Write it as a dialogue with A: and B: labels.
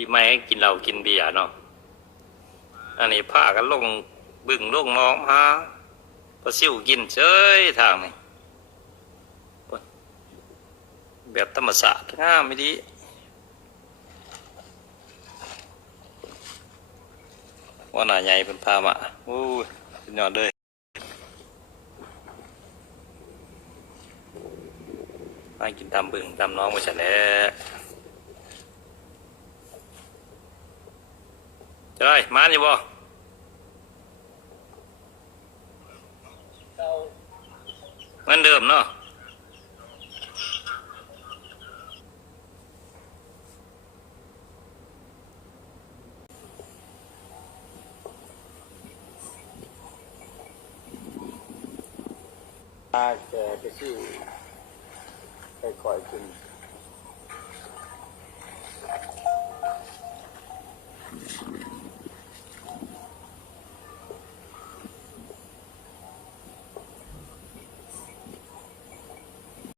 A: ปีใหม่กินเหล้ากินเบียร์เนาะอันนี้พากันลงบึ่งลงมองหาปลาซิวกินเฉยทางนี้แบบธรรมศาสตร์งามไม่ดีว่าหน้าใหญ่เป็นพามาโอ้ยสุดยอดเลยมากินตามบึงตามน้องมาฉันแล้ว เจ้ยมาอยู่บ่เหมือนเดิมเนาะ
B: ตาแกไปซื้อไปคอยกิน